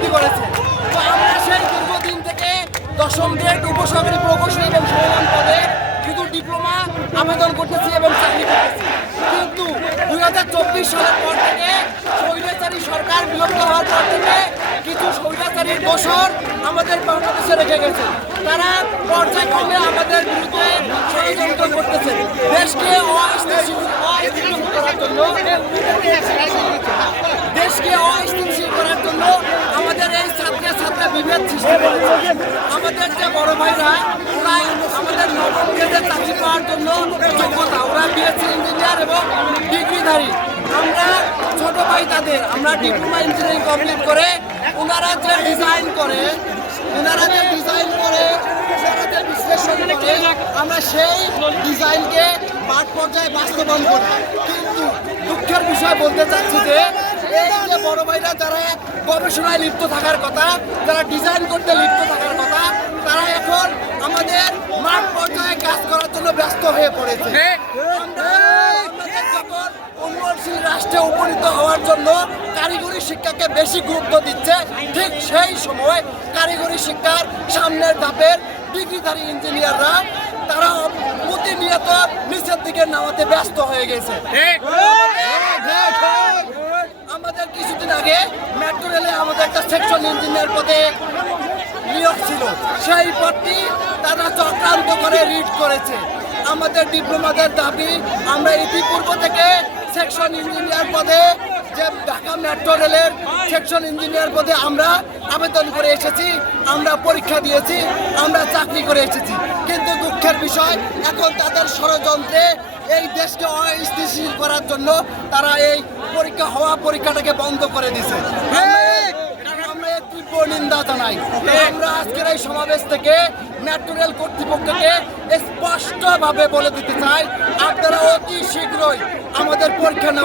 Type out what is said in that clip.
দুর্নীতি করেছে। তো আমরা সেই দীর্ঘদিন থেকে দশম গ্রেড উপসহকারী প্রকৌশলী এবং সমমান পদে কিন্তু ডিপ্লোমা আবেদন করতেছি এবং চাকরি করতেছি। কিন্তু দুই হাজার চব্বিশ সালের পর থেকে স্বৈরাচারী সরকার বিলুপ্ত হওয়ার পর থেকে কিছু স্বৈরাচারীর বছর আমাদের বাংলাদেশে রেখে গেছে। তারা পর্যায়ক্রমে আমাদের বিরুদ্ধে ষড়যন্ত্র করতেছে। দেশকে অস্থিতিশীল করার জন্য দেশকে অস্থিতিশীল করার জন্য আমাদের এই ছাত্র ছাত্র বিভেদ সৃষ্টি করেছে আমাদের যে বড় ভাইরা ওরা আমাদের নবম গ্রেডের চাকরি পাওয়ার জন্য যোগ্যতা। ওরা বিএসসি ইঞ্জিনিয়ার এবং ডিগ্রিধারী আমরা ছোট ভাই তাদের, আমরা ডিপ্লোমা ইঞ্জিনিয়ারিং কমপ্লিট করে ওনারা যে ডিজাইন করে, ওনারা যে ডিজাইন করে বিশ্লেষণ করে, আমরা সেই ডিজাইনকে মাঠ পর্যায়ে বাস্তবায়ন করি কিন্তু দুঃখের বিষয় বলতে চাচ্ছি যে বড় ভাইরা যারা গবেষণায় লিপ্ত থাকার কথা যারা ডিজাইন করতে লিপ্ত থাকার কথা তারা এখন আমাদের মাঠ পর্যায়ে কাজ করার জন্য ব্যস্ত হয়ে পড়েছে। উন্নয়নশীল রাষ্ট্রে উপনীত হওয়ার জন্য কারিগরি শিক্ষাকে বেশি গুরুত্ব দিচ্ছে ঠিক সেই সময় কারিগরি শিক্ষার সামনের ধাপের ডিগ্রিধারী ইঞ্জিনিয়াররা তারা প্রতিনিয়ত নিচের দিকে নামাতে ব্যস্ত হয়ে গেছে। আগে মেট্রো রেলে আমাদের একটা সেকশন ইঞ্জিনিয়ার পদে নিয়োগ ছিল। সেই পদটি তারা চক্রান্ত করে রিড করেছে। আমাদের ডিপ্লোমাদের দাবি, আমরা ইতিপূর্ব থেকে সেকশন ইঞ্জিনিয়ার পদে যে ঢাকা মেট্রো রেলের সেকশন ইঞ্জিনিয়ার পদে আমরা আবেদন করে এসেছি, আমরা পরীক্ষা দিয়েছি, আমরা চাকরি করে এসেছি। কিন্তু দুঃখের বিষয় এখন তাদের ষড়যন্ত্রে এই দেশকে অস্থিতিশীল করার জন্য তারা এই পরীক্ষা হওয়া পরীক্ষাটাকে বন্ধ করে দিছে তীব্র নিন্দা জানাই। আমরা আজকের এই সমাবেশ থেকে মেট্রো রেল কর্তৃপক্ষকে স্পষ্টভাবে বলে দিতে চাই আপনারা অতি শীঘ্রই আমাদের পরীক্ষা